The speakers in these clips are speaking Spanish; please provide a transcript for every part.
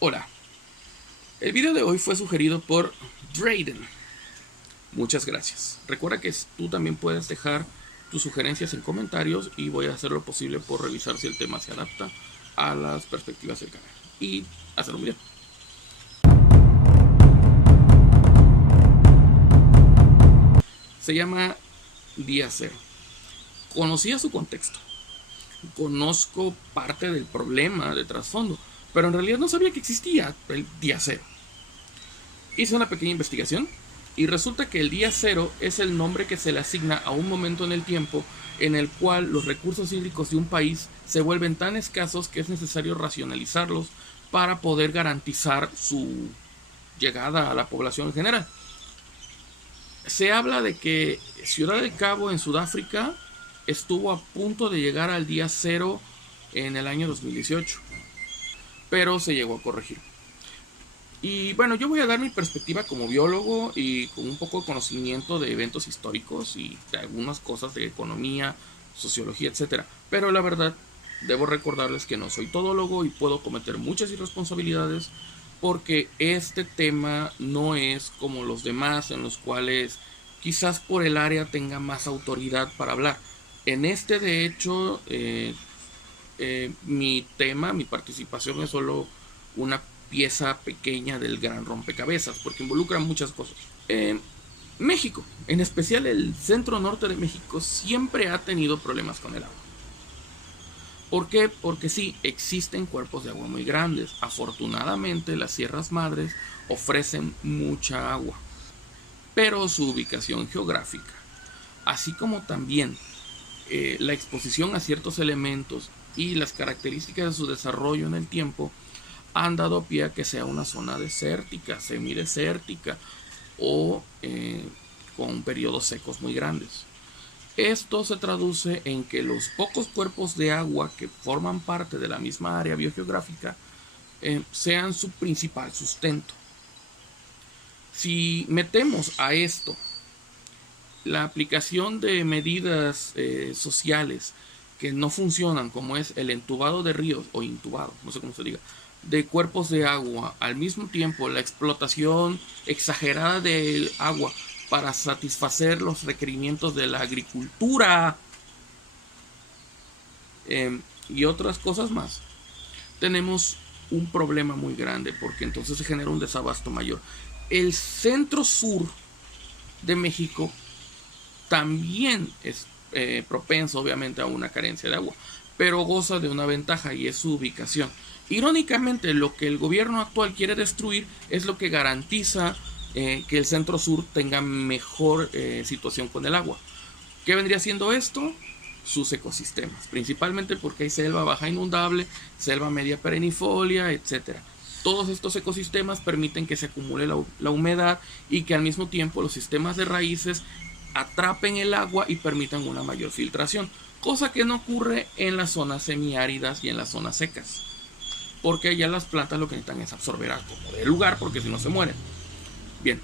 Hola, el video de hoy fue sugerido por Drayden. Muchas gracias. Recuerda que tú también puedes dejar tus sugerencias en comentarios y voy a hacer lo posible por revisar si el tema se adapta a las perspectivas del canal y hacer un video. Se llama Día Cero. Conocía su contexto, conozco parte del problema de trasfondo, pero en realidad no sabía que existía el Día Cero. Hice una pequeña investigación y resulta que el día cero es el nombre que se le asigna a un momento en el tiempo en el cual los recursos hídricos de un país se vuelven tan escasos que es necesario racionalizarlos para poder garantizar su llegada a la población en general. Se habla de que Ciudad del Cabo en Sudáfrica estuvo a punto de llegar al día cero en el año 2018, pero se llegó a corregir. Y bueno, yo voy a dar mi perspectiva como biólogo y con un poco de conocimiento de eventos históricos y de algunas cosas de economía, sociología, etc. Pero la verdad, debo recordarles que no soy todólogo y puedo cometer muchas irresponsabilidades porque este tema no es como los demás en los cuales quizás por el área tenga más autoridad para hablar. En este, de hecho, mi tema, mi participación es solo una pieza pequeña del gran rompecabezas, porque involucra muchas cosas. México, en especial el centro norte de México, siempre ha tenido problemas con el agua. ¿Por qué? Porque sí, existen cuerpos de agua muy grandes. Afortunadamente, las sierras madres ofrecen mucha agua, pero su ubicación geográfica, así como también la exposición a ciertos elementos y las características de su desarrollo en el tiempo, han dado pie a que sea una zona desértica, semidesértica o con periodos secos muy grandes. Esto se traduce en que los pocos cuerpos de agua que forman parte de la misma área biogeográfica sean su principal sustento. Si metemos a esto la aplicación de medidas sociales que no funcionan, como es el entubado de ríos o intubado, no sé cómo se diga, de cuerpos de agua, al mismo tiempo la explotación exagerada del agua para satisfacer los requerimientos de la agricultura y otras cosas más, tenemos un problema muy grande porque entonces se genera un desabasto mayor. El centro sur de México también es propenso obviamente a una carencia de agua, pero goza de una ventaja y es su ubicación. Irónicamente, lo que el gobierno actual quiere destruir es lo que garantiza que el centro sur tenga mejor situación con el agua. ¿Qué vendría siendo esto? Sus ecosistemas, principalmente porque hay selva baja inundable, selva media perennifolia, etc. Todos estos ecosistemas permiten que se acumule la humedad y que al mismo tiempo los sistemas de raíces atrapen el agua y permitan una mayor filtración, cosa que no ocurre en las zonas semiáridas y en las zonas secas, porque allá las plantas lo que necesitan es absorber agua del lugar, porque si no se mueren. Bien,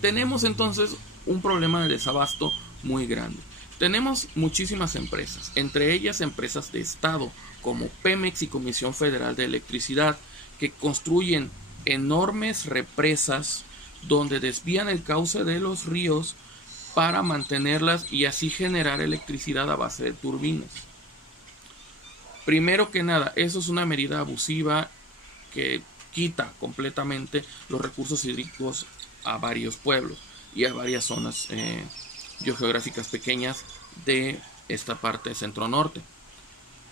tenemos entonces un problema de desabasto muy grande. Tenemos muchísimas empresas, entre ellas empresas de Estado como Pemex y Comisión Federal de Electricidad, que construyen enormes represas donde desvían el cauce de los ríos para mantenerlas y así generar electricidad a base de turbinas. Primero que nada, eso es una medida abusiva que quita completamente los recursos hídricos a varios pueblos y a varias zonas geográficas pequeñas de esta parte centro-norte.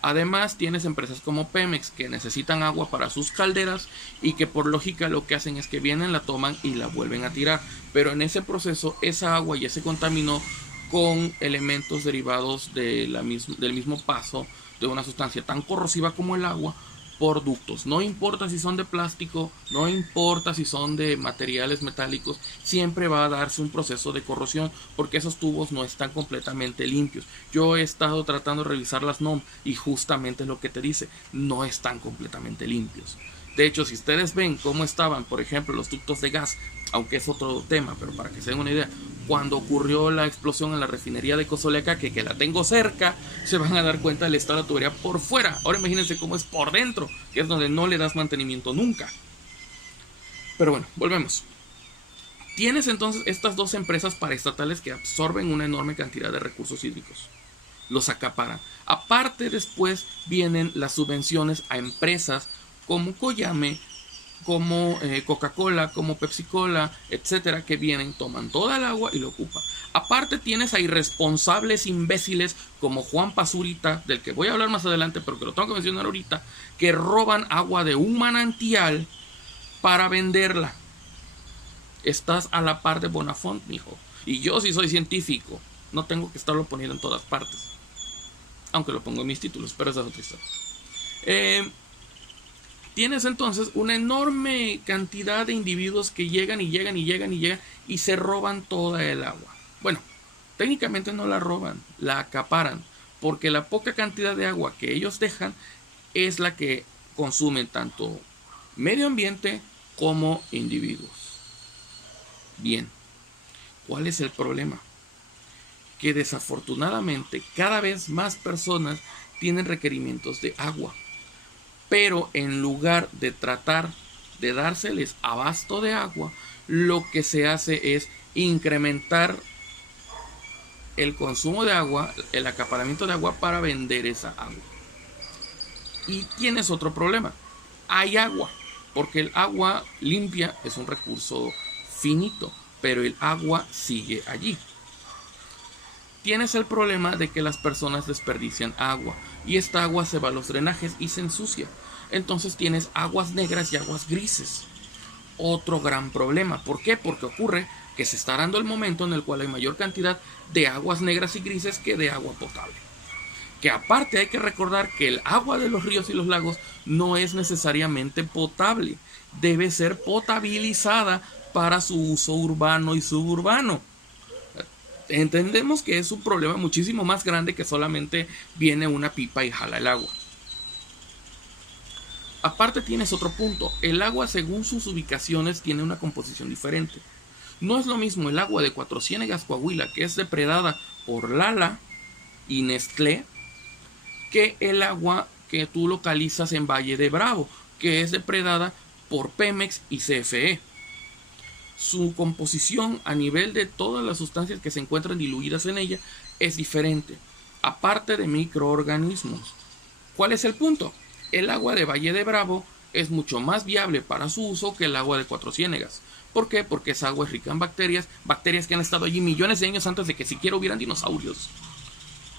Además, tienes empresas como Pemex que necesitan agua para sus calderas y que por lógica lo que hacen es que vienen, la toman y la vuelven a tirar. Pero en ese proceso, esa agua ya se contaminó con elementos derivados del mismo paso de una sustancia tan corrosiva como el agua por ductos. No importa si son de plástico, no importa si son de materiales metálicos, siempre va a darse un proceso de corrosión porque esos tubos no están completamente limpios. Yo he estado tratando de revisar las NOM y justamente lo que te dice, no están completamente limpios. De hecho, si ustedes ven cómo estaban, por ejemplo, los ductos de gas, aunque es otro tema, pero para que se den una idea, cuando ocurrió la explosión en la refinería de Cozoleacaque, que la tengo cerca, se van a dar cuenta del estado de la tubería por fuera. Ahora imagínense cómo es por dentro, que es donde no le das mantenimiento nunca. Pero bueno, volvemos. Tienes entonces estas dos empresas paraestatales que absorben una enorme cantidad de recursos hídricos. Los acaparan. Aparte, después vienen las subvenciones a empresas como Coyame, como Coca-Cola, como Pepsi-Cola, etcétera, que vienen, toman toda el agua y lo ocupan. Aparte tienes a irresponsables imbéciles como Juan Pazurita, del que voy a hablar más adelante, pero que lo tengo que mencionar ahorita, que roban agua de un manantial para venderla. Estás a la par de Bonafont, mijo. Y yo sí soy científico, no tengo que estarlo poniendo en todas partes. Aunque lo pongo en mis títulos, pero esa es otra historia. Tienes entonces una enorme cantidad de individuos que llegan y se roban toda el agua. Bueno, técnicamente no la roban, la acaparan, porque la poca cantidad de agua que ellos dejan es la que consumen tanto medio ambiente como individuos. Bien, ¿cuál es el problema? Que desafortunadamente cada vez más personas tienen requerimientos de agua. Pero en lugar de tratar de dárseles abasto de agua, lo que se hace es incrementar el consumo de agua, el acaparamiento de agua para vender esa agua. Y tienes otro problema. Hay agua, porque el agua limpia es un recurso finito, pero el agua sigue allí. Tienes el problema de que las personas desperdician agua y esta agua se va a los drenajes y se ensucia. Entonces tienes aguas negras y aguas grises. Otro gran problema. ¿Por qué? Porque ocurre que se está dando el momento en el cual hay mayor cantidad de aguas negras y grises que de agua potable. Que aparte hay que recordar que el agua de los ríos y los lagos no es necesariamente potable. Debe ser potabilizada para su uso urbano y suburbano. Entendemos que es un problema muchísimo más grande que solamente viene una pipa y jala el agua. Aparte tienes otro punto. El agua según sus ubicaciones tiene una composición diferente. No es lo mismo el agua de Cuatro Ciénegas, Coahuila, que es depredada por Lala y Nestlé, que el agua que tú localizas en Valle de Bravo, que es depredada por Pemex y CFE. Su composición a nivel de todas las sustancias que se encuentran diluidas en ella es diferente, aparte de microorganismos. ¿Cuál es el punto? El agua de Valle de Bravo es mucho más viable para su uso que el agua de Cuatro Ciénegas. ¿Por qué? Porque esa agua es rica en bacterias que han estado allí millones de años antes de que siquiera hubieran dinosaurios.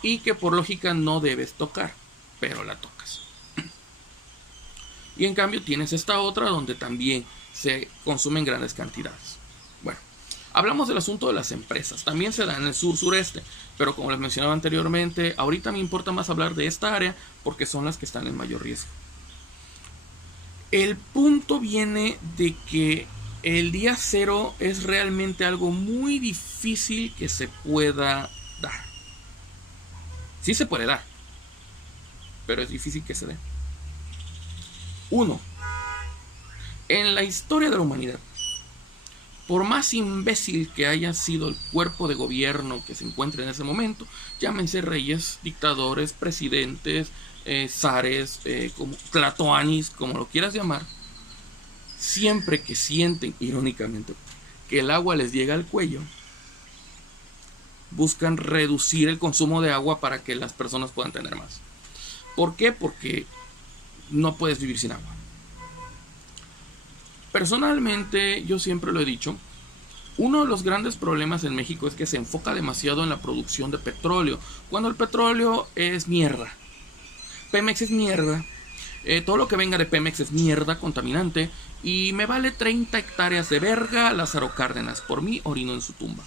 Y que por lógica no debes tocar, pero la tocas. Y en cambio tienes esta otra donde también se consumen grandes cantidades. Bueno, hablamos del asunto de las empresas. También se da en el sur-sureste, pero como les mencionaba anteriormente, ahorita me importa más hablar de esta área porque son las que están en mayor riesgo. El punto viene de que el día cero es realmente algo muy difícil que se pueda dar. Sí se puede dar, pero es difícil que se dé. 1. En la historia de la humanidad, por más imbécil que haya sido el cuerpo de gobierno que se encuentre en ese momento, llámense reyes, dictadores, presidentes, zares, como tlatoanis, como lo quieras llamar, siempre que sienten, irónicamente, que el agua les llega al cuello, buscan reducir el consumo de agua para que las personas puedan tener más. ¿Por qué? Porque no puedes vivir sin agua. Personalmente, yo siempre lo he dicho, uno de los grandes problemas en México es que se enfoca demasiado en la producción de petróleo, cuando el petróleo es mierda. Pemex es mierda, todo lo que venga de Pemex es mierda, contaminante, y me vale 30 hectáreas de verga Lázaro Cárdenas, por mí orino en su tumba.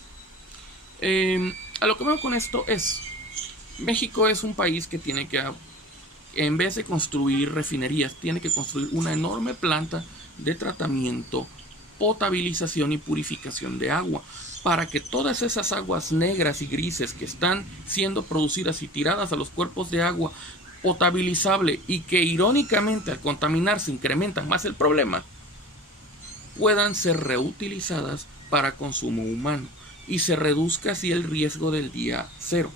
A lo que veo con esto es, México es un país que tiene que, en vez de construir refinerías, tiene que construir una enorme planta de tratamiento, potabilización y purificación de agua, para que todas esas aguas negras y grises que están siendo producidas y tiradas a los cuerpos de agua potabilizable y que irónicamente al contaminarse incrementan más el problema, puedan ser reutilizadas para consumo humano y se reduzca así el riesgo del día cero.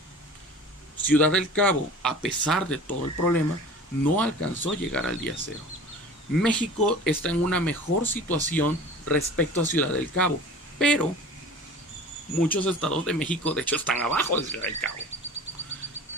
Ciudad del Cabo, a pesar de todo el problema, no alcanzó a llegar al día cero. México está en una mejor situación respecto a Ciudad del Cabo, pero muchos estados de México de hecho están abajo de Ciudad del Cabo.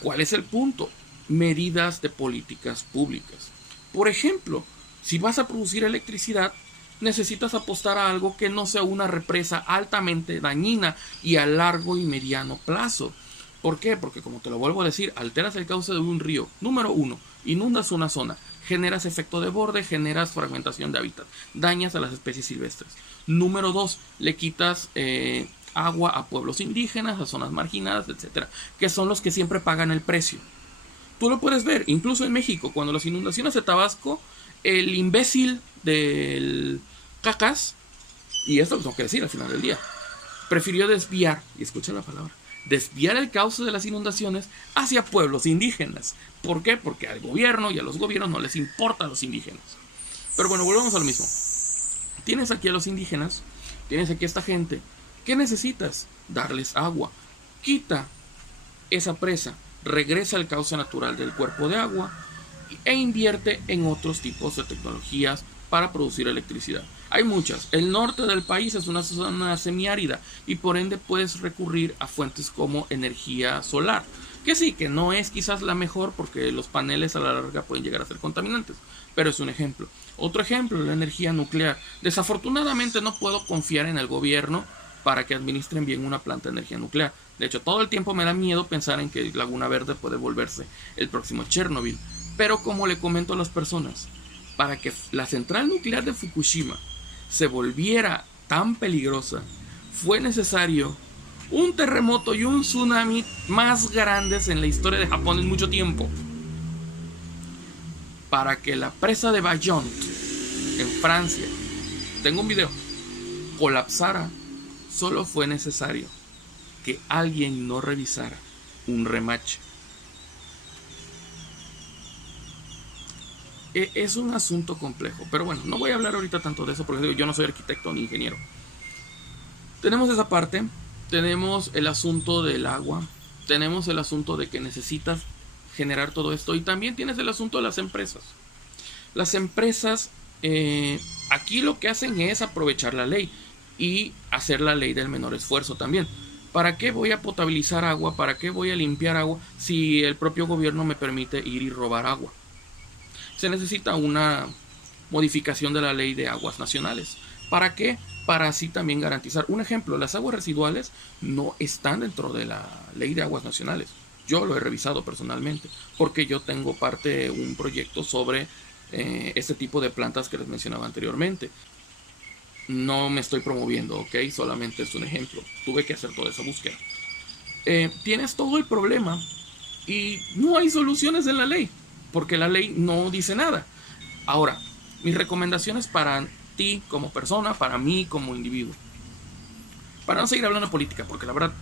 ¿Cuál es el punto? Medidas de políticas públicas. Por ejemplo, si vas a producir electricidad, necesitas apostar a algo que no sea una represa altamente dañina y a largo y mediano plazo. ¿Por qué? Porque, como te lo vuelvo a decir, alteras el cauce de un río. Número 1, inundas una zona, generas efecto de borde, generas fragmentación de hábitat, dañas a las especies silvestres. Número 2, le quitas agua a pueblos indígenas, a zonas marginadas, etcétera, que son los que siempre pagan el precio. Tú lo puedes ver, incluso en México, cuando las inundaciones de Tabasco, el imbécil del Cacas, y esto lo tengo que decir al final del día, prefirió desviar, y escucha la palabra, desviar el cauce de las inundaciones hacia pueblos indígenas. ¿Por qué? Porque al gobierno y a los gobiernos no les importa a los indígenas. Pero bueno, volvemos a lo mismo. Tienes aquí a los indígenas, tienes aquí a esta gente. ¿Qué necesitas? Darles agua. Quita esa presa, regresa al cauce natural del cuerpo de agua e invierte en otros tipos de tecnologías para producir electricidad. Hay muchas. El norte del país es una zona semiárida y por ende puedes recurrir a fuentes como energía solar. Que sí, que no es quizás la mejor porque los paneles a la larga pueden llegar a ser contaminantes, pero es un ejemplo. Otro ejemplo, la energía nuclear. Desafortunadamente no puedo confiar en el gobierno para que administren bien una planta de energía nuclear. De hecho, todo el tiempo me da miedo pensar en que Laguna Verde puede volverse el próximo Chernobyl. Pero como le comento a las personas, para que la central nuclear de Fukushima se volviera tan peligrosa, fue necesario un terremoto y un tsunami más grandes en la historia de Japón en mucho tiempo. Para que la presa de Bayonne, en Francia, tengo un video, colapsara, solo fue necesario que alguien no revisara un remache. Es un asunto complejo, pero bueno, no voy a hablar ahorita tanto de eso porque yo no soy arquitecto ni ingeniero. Tenemos esa parte, tenemos el asunto del agua, tenemos el asunto de que necesitas generar todo esto y también tienes el asunto de las empresas. Las empresas aquí lo que hacen es aprovechar la ley y hacer la ley del menor esfuerzo también. ¿Para qué voy a potabilizar agua? ¿Para qué voy a limpiar agua si el propio gobierno me permite ir y robar agua? Se necesita una modificación de la ley de aguas nacionales. ¿Para qué? Para así también garantizar. Un ejemplo, las aguas residuales no están dentro de la ley de aguas nacionales. Yo lo he revisado personalmente porque yo tengo un proyecto sobre este tipo de plantas que les mencionaba anteriormente. No me estoy promoviendo, ¿ok? Solamente es un ejemplo. Tuve que hacer toda esa búsqueda. Tienes todo el problema y no hay soluciones en la ley, porque la ley no dice nada. Ahora, mis recomendaciones para ti como persona, para mí como individuo. Para no seguir hablando de política, porque la verdad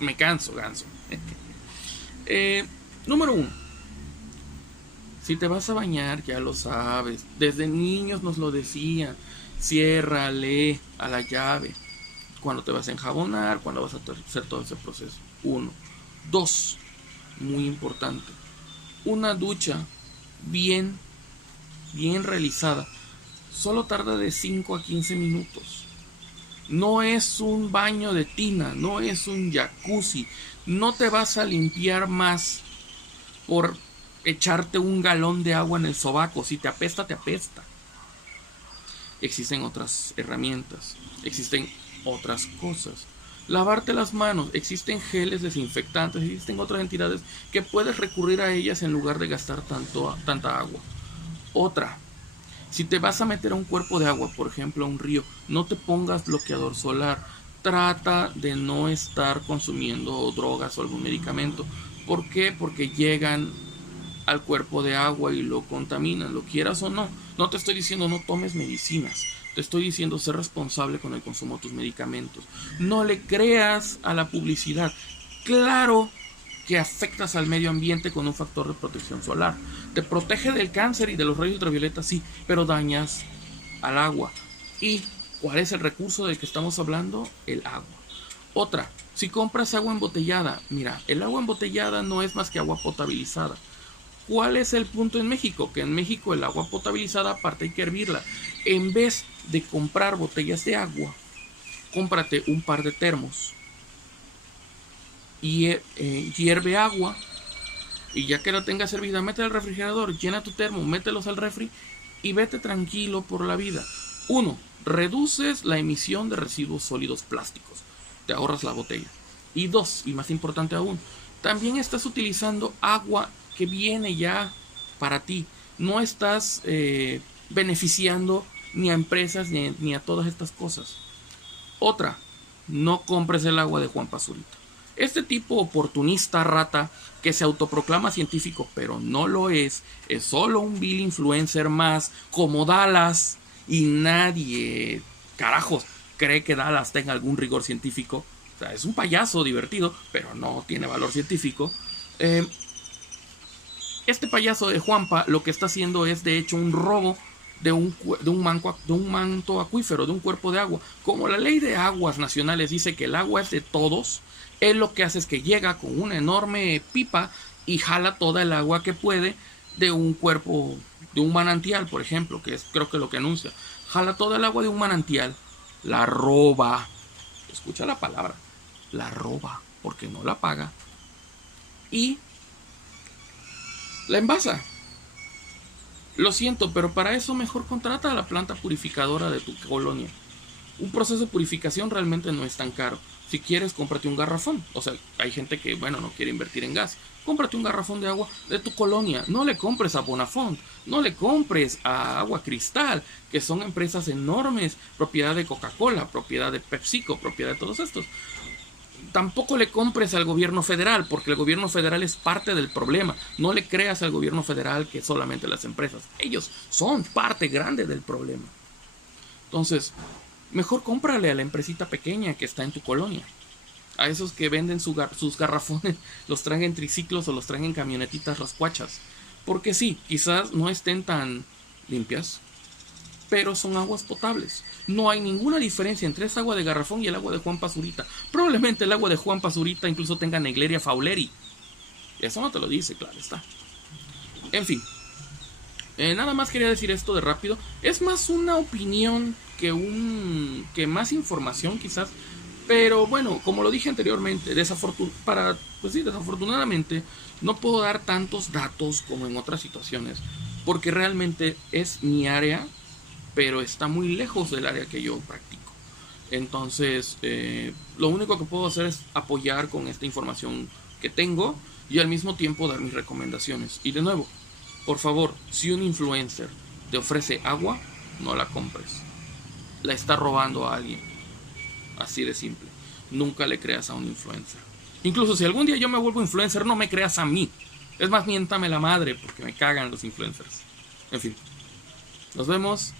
me canso. Número 1. Si te vas a bañar, ya lo sabes. Desde niños nos lo decían. Ciérrale a la llave cuando te vas a enjabonar, cuando vas a hacer todo ese proceso. 1. 2. Muy importante. Una ducha bien realizada solo tarda de 5 a 15 minutos. No es un baño de tina, no es un jacuzzi. No te vas a limpiar más por echarte un galón de agua en el sobaco. Si te apesta, te apesta. Existen otras herramientas, existen otras cosas. Lavarte las manos, existen geles desinfectantes, existen otras entidades que puedes recurrir a ellas en lugar de gastar tanta agua. Otra, si te vas a meter a un cuerpo de agua, por ejemplo a un río, no te pongas bloqueador solar. Trata de no estar consumiendo drogas o algún medicamento. ¿Por qué? Porque llegan al cuerpo de agua y lo contaminan, lo quieras o no. No te estoy diciendo no tomes medicinas, te estoy diciendo ser responsable con el consumo de tus medicamentos. No le creas a la publicidad. Claro que afectas al medio ambiente con un factor de protección solar. Te protege del cáncer y de los rayos ultravioleta, sí, pero dañas al agua. ¿Y cuál es el recurso del que estamos hablando? El agua. Otra, si compras agua embotellada, mira, el agua embotellada no es más que agua potabilizada. ¿Cuál es el punto en México? Que en México el agua potabilizada, aparte hay que hervirla. En vez de comprar botellas de agua, cómprate un par de termos y hierve agua, y ya que la tengas hervida, métela al refrigerador, llena tu termo, mételos al refri y vete tranquilo por la vida. 1. Reduces la emisión de residuos sólidos plásticos, te ahorras la botella. Y 2, y más importante aún, también estás utilizando agua que viene ya para ti. No estás beneficiando ni a empresas ni a todas estas cosas. Otra, no compres el agua de Juan Pazurita. Este tipo oportunista rata que se autoproclama científico pero no lo es solo un vil influencer más como Dallas, y nadie, carajos, cree que Dallas tenga algún rigor científico. O sea, es un payaso divertido, pero no tiene valor científico. Este payaso de Juanpa lo que está haciendo es de hecho un robo de un manto acuífero, de un cuerpo de agua. Como la ley de aguas nacionales dice que el agua es de todos, él lo que hace es que llega con una enorme pipa y jala toda el agua que puede de un cuerpo, de un manantial, por ejemplo, que es creo que lo que anuncia. Jala toda el agua de un manantial, la roba, escucha la palabra, la roba, porque no la paga, y la envasa. Lo siento, pero para eso mejor contrata a la planta purificadora de tu colonia. Un proceso de purificación realmente no es tan caro. Si quieres, cómprate un garrafón. O sea, hay gente que, bueno, no quiere invertir en gas. Cómprate un garrafón de agua de tu colonia. No le compres a Bonafont. No le compres a Agua Cristal, que son empresas enormes, propiedad de Coca-Cola, propiedad de PepsiCo, propiedad de todos estos. Tampoco le compres al gobierno federal, porque el gobierno federal es parte del problema. No le creas al gobierno federal que solamente las empresas. Ellos son parte grande del problema. Entonces, mejor cómprale a la empresita pequeña que está en tu colonia. A esos que venden sus garrafones, los traen en triciclos o los traen en camionetitas rascuachas. Porque sí, quizás no estén tan limpias, pero son aguas potables. No hay ninguna diferencia entre esa agua de garrafón y el agua de Juan Pazurita. Probablemente el agua de Juan Pazurita incluso tenga Naegleria fowleri. Eso no te lo dice, claro está. En fin. Nada más quería decir esto de rápido. Es más una opinión que más información quizás. Pero bueno, como lo dije anteriormente, desafortunadamente no puedo dar tantos datos como en otras situaciones. Porque realmente es mi área, pero está muy lejos del área que yo practico. Entonces, lo único que puedo hacer es apoyar con esta información que tengo y al mismo tiempo dar mis recomendaciones. Y de nuevo, por favor, si un influencer te ofrece agua, no la compres. La está robando a alguien. Así de simple. Nunca le creas a un influencer. Incluso si algún día yo me vuelvo influencer, no me creas a mí. Es más, miéntame la madre, porque me cagan los influencers. En fin. Nos vemos.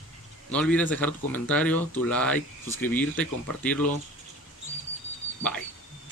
No olvides dejar tu comentario, tu like, suscribirte, compartirlo. Bye.